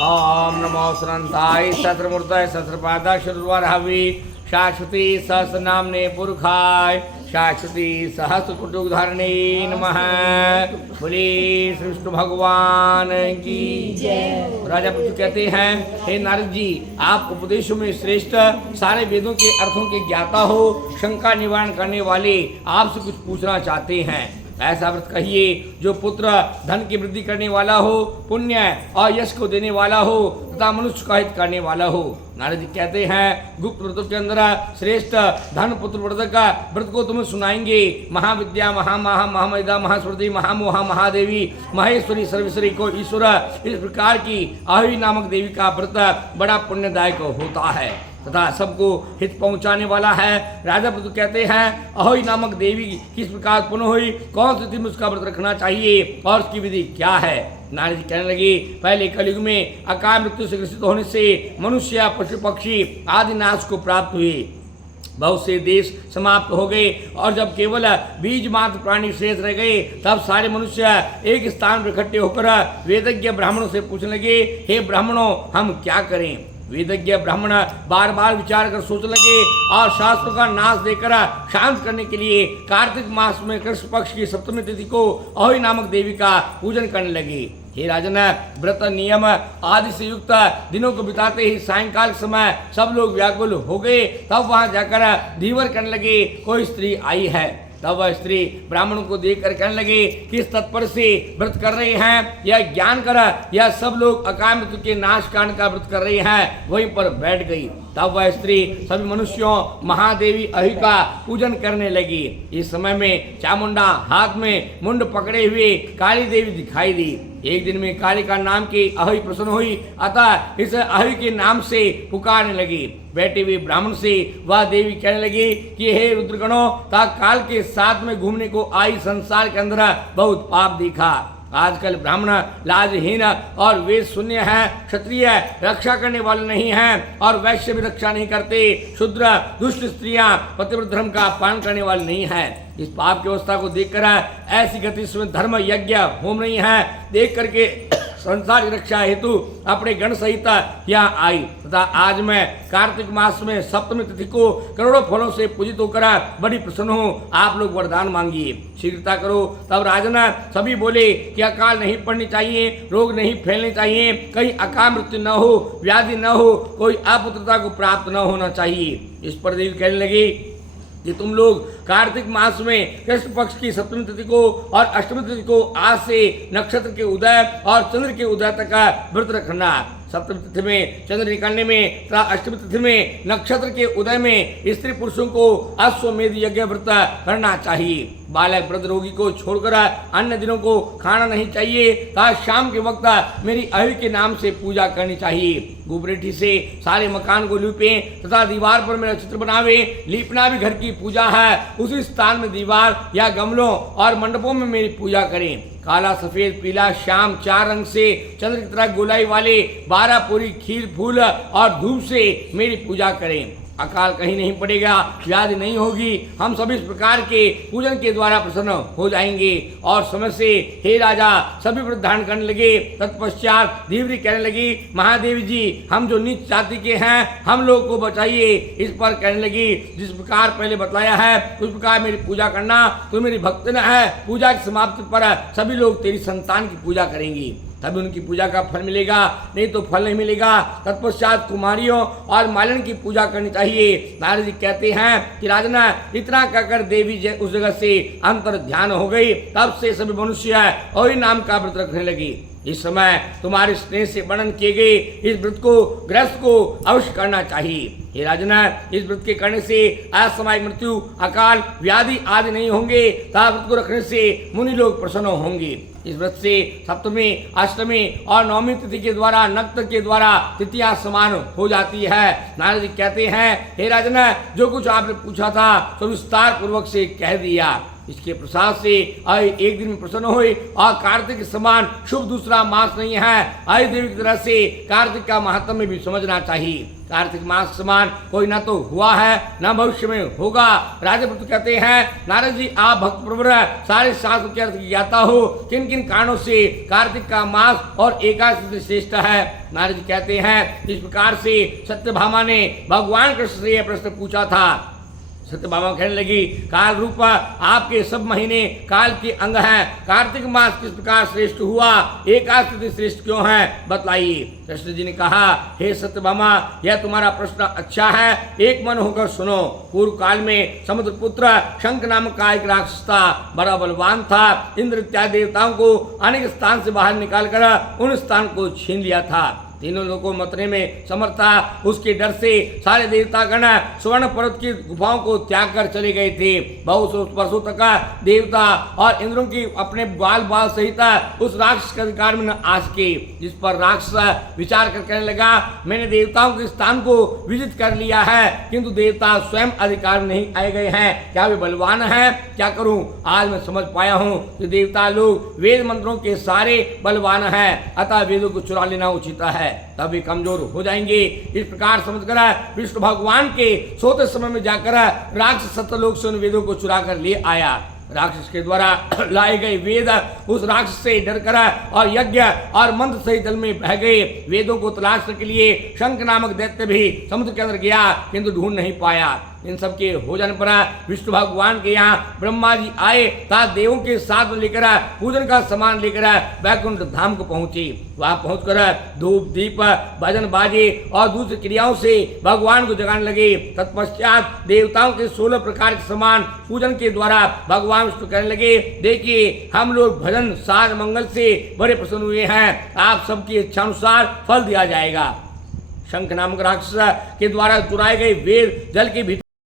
ओम नमो सनंताय सहस्रमूर्तय सहस्रपादाय शत्रुवारहवि शाश्वती सहस्रनाम्ने पुरुखाय शाश्वती सहस्रकुटुकधारिणे नमः। बोले श्री विष्णु भगवान की जय। राजा पृथु कहते हैं, हे नारद जी, आप उपदेशों में श्रेष्ठ, सारे वेदों के अर्थों के ज्ञाता हो, शंका निवारण करने वाले, आपसे कुछ पूछना चाहते हैं। ऐसा व्रत कहिए जो पुत्र धन की वृद्धि करने वाला हो, पुण्य और यश को देने वाला हो तथा मनुष्य का हित करने वाला हो। नारद जी कहते हैं, गुप्त व्रतों के अंदर श्रेष्ठ धन पुत्र व्रत का व्रत को तुम्हें सुनाएंगे। महाविद्या महामेधा महास्मृति महामोहा महादेवी महेश्वरी सर्वेश्वरी को ईश्वर, इस प्रकार की आहुति नामक देवी का व्रत बड़ा पुण्यदायक होता है तथा सबको हित पहुंचाने वाला है। राजा पृथु कहते हैं, अहोई नामक देवी किस प्रकार उत्पन्न हुई, कौन सी दिन उसका व्रत रखना चाहिए और उसकी विधि क्या है। नारद जी कहने लगे, पहले कलयुग में अकाल मृत्यु से ग्रसित होने से मनुष्य पशु पक्षी आदि नाश को प्राप्त हुए, बहुत से देश समाप्त हो गए और जब केवल बीज मात्र प्राणी शेष रह गए, तब सारे मनुष्य एक स्थान पर इकट्ठे होकर वेदज्ञ ब्राह्मणों से पूछने लगे, हे ब्राह्मणों, हम क्या करें। वेदज्ञ ब्राह्मण बार बार विचार कर सोचने लगे और शास्त्रों का नाश देकर शांत करने के लिए कार्तिक मास में कृष्ण पक्ष की सप्तमी तिथि को अहोई नामक देवी का पूजन करने लगे। हे राजन, व्रत नियम आदि से युक्त दिनों को बिताते ही सायंकाल समय सब लोग व्याकुल हो गए। तब वहां जाकर धीवर करने लगे, कोई स्त्री आई है। तब वह स्त्री ब्राह्मणों को देखकर कहने लगे, किस तत्पर से व्रत कर रहे हैं, यह ज्ञान कर यह सब लोग अकाल मृत्यु के नाश कांड का व्रत कर रहे हैं। वहीं पर बैठ गई। तब वह स्त्री सभी मनुष्यों महादेवी अहि का पूजन करने लगी। इस समय में चामुंडा हाथ में मुंड पकड़े हुए काली देवी दिखाई दी। एक दिन में काली का नाम की अहि प्रसन्न हुई, अतः इस अहि के नाम से पुकारने लगी। बैठे हुए ब्राह्मण से वह देवी कहने लगी कि हे रुद्रगणों, ता काल के साथ में घूमने को आई संसार के अंदर बहुत पाप देखा। आजकल ब्राह्मण लाजहीन और वेद शून्य है, क्षत्रिय रक्षा करने वाले नहीं हैं और वैश्य भी रक्षा नहीं करते। शूद्र दुष्ट स्त्रियां पतिव्रत धर्म का पालन करने वाले नहीं हैं। इस पाप की अवस्था को देखकर ऐसी गति से धर्म यज्ञ होम नहीं है। देख करके संसार की रक्षा हेतु अपने गण सहित यहाँ आई तथा आज मैं कार्तिक मास में सप्तमी तिथि को करोड़ों फलों से पूजित होकर बड़ी प्रसन्न हूँ। आप लोग वरदान मांगिए, शीघ्रता करो। तब राजन सभी बोले कि अकाल नहीं पड़नी चाहिए, रोग नहीं फैलने चाहिए, कहीं अकाल मृत्यु न हो, व्याधि न हो, कोई अपुत्रता को प्राप्त न होना चाहिए। इस पर देवी कहने लगी कि तुम लोग कार्तिक मास में कृष्ण पक्ष की सप्तमी तिथि को और अष्टमी तिथि को आज से नक्षत्र के उदय और चंद्र के उदय तक का व्रत रखना। सप्तमी तिथि में चंद्र निकलने में तथा अष्टमी तिथि में नक्षत्र के उदय में स्त्री पुरुषों को अश्वमेध यज्ञ व्रत करना चाहिए। बालक वृद्ध रोगी को छोड़कर अन्य दिनों को खाना नहीं चाहिए तथा शाम के वक्त मेरी अहि के नाम से पूजा करनी चाहिए। गुबरेठी से सारे मकान को लीपे तथा दीवार पर मेरा चित्र बनावे। लीपना भी घर की पूजा है, उसी स्थान में दीवार या गमलों और मंडपों में मेरी पूजा करें। काला सफेद पीला श्याम 4 रंग से चंद्र की तरह गोलाई वाले 12 पूरी खीर फूल और धूप से मेरी पूजा करें। अकाल कहीं नहीं पड़ेगा, व्याधि नहीं होगी। हम सभी इस प्रकार के पूजन के द्वारा प्रसन्न हो जाएंगे। और समय से हे राजा सभी व्रत धारण करने लगे। तत्पश्चात धीवरी कहने लगी, महादेवी जी, हम जो नीच जाति के हैं हम लोग को बचाइए। इस पर कहने लगी, जिस प्रकार पहले बतलाया है उस प्रकार मेरी पूजा करना। तो मेरी भक्त न है, पूजा की समाप्ति पर सभी लोग तेरी संतान की पूजा करेंगी, तभी उनकी पूजा का फल मिलेगा, नहीं तो फल नहीं मिलेगा। तत्पश्चात कुमारियों और मालिन की पूजा करनी चाहिए। नारद जी कहते हैं कि राजन इतना कहकर देवी उस जगह से अंतर ध्यान हो गई। तब से सभी मनुष्य और नाम का व्रत रखने लगी। इस समय तुम्हारे स्नेह से वर्णन किए गए इस व्रत को गृहस्थ को अवश्य करना चाहिए। हे राजन, इस व्रत के करने से असामयिक मृत्यु अकाल व्याधि आदि नहीं होंगे तथा व्रत को रखने से मुनि लोग प्रसन्न होंगे। इस व्रत से सप्तमी अष्टमी और नवमी तिथि के द्वारा नक्षत्र के द्वारा तिथियां समान हो जाती है। नारद जी कहते हैं, हे राजन, जो कुछ आपने पूछा था तो विस्तार पूर्वक से कह दिया। इसके प्रसाद से आय एक दिन में प्रसन्न हुए और कार्तिक के समान शुभ दूसरा मास नहीं है। आय देवी की तरह से कार्तिक का महात्म्य भी समझना चाहिए। कार्तिक मास समान कोई ना तो हुआ है न भविष्य में होगा। राजा पुत्र कहते हैं, नारद जी आप भक्त प्रवर सारे शास्त्र के अर्थ की ज्ञाता हो, किन किन कारणों से कार्तिक का मास और एकादशी श्रेष्ठ है। नारद जी कहते हैं, इस प्रकार से सत्यभामा ने भगवान कृष्ण से यह प्रश्न पूछा था। सत्यभामा कहने लगी, काल रूप आपके सब महीने काल के अंग हैं, कार्तिक मास किस प्रकार श्रेष्ठ हुआ, एकादशी श्रेष्ठ क्यों है, बतलाइए। कृष्ण जी ने कहा, हे सत्यभामा यह तुम्हारा प्रश्न अच्छा है, एक मन होकर सुनो। पूर्व काल में समुद्र पुत्र शंख नामक का एक राक्षस था, बड़ा बलवान था। इंद्र इत्यादि देवताओं को अनेक स्थान से बाहर निकालकर उन स्थान को छीन लिया था। तीनों लोगों मतने में समर्थ था। उसके डर से सारे देवता गण स्वर्ण पर्वत की गुफाओं को त्याग कर चले गए थे। बहुत वर्षों तक देवता और इंद्रों की अपने बाल बाल सहित उस राक्षस के अधिकार में न आ सके। जिस पर राक्षस विचार कर कहने लगा, मैंने देवताओं के स्थान को विजित कर लिया है, किंतु देवता स्वयं अधिकार में नहीं आए गए हैं। क्या वे बलवान हैं? क्या करूं? आज मैं समझ पाया हूं कि देवता लोग वेद मंत्रों के सारे बलवान हैं, अतः वेदों को चुरा लेना उचित है, तभी कमजोर हो जाएंगे। इस प्रकार समझकर विष्णु भगवान के सोते समय में जाकर राक्षस सत्यलोक से उन वेदों को चुरा कर ले आया। राक्षस के द्वारा लाए गए वेद उस राक्षस से डर कर और यज्ञ और मंत्र सहित जल में बह गए। वेदों को तलाशने के लिए शंख नामक दैत्य भी समुद्र के अंदर गया, किंतु ढूंढ नहीं पाया। इन सब के हो जाने पर विष्णु भगवान के यहाँ ब्रह्मा जी आए तथा देवों के साथ लेकर पूजन का सामान लेकर वैकुंठ धाम को पहुंचे। वहां पहुंचकर धूप दीप भजन बाजे और दूसरी क्रियाओं से भगवान को जगाने लगे। तत्पश्चात देवताओं के 16 प्रकार के समान पूजन के द्वारा भगवान विष्णु कहने लगे, देखिए हम लोग भजन साज मंगल से बड़े प्रसन्न हुए हैं, आप सबकी इच्छानुसार फल दिया जाएगा। शंख नामक राक्षस के द्वारा चुराए गए वेद जल के भीतर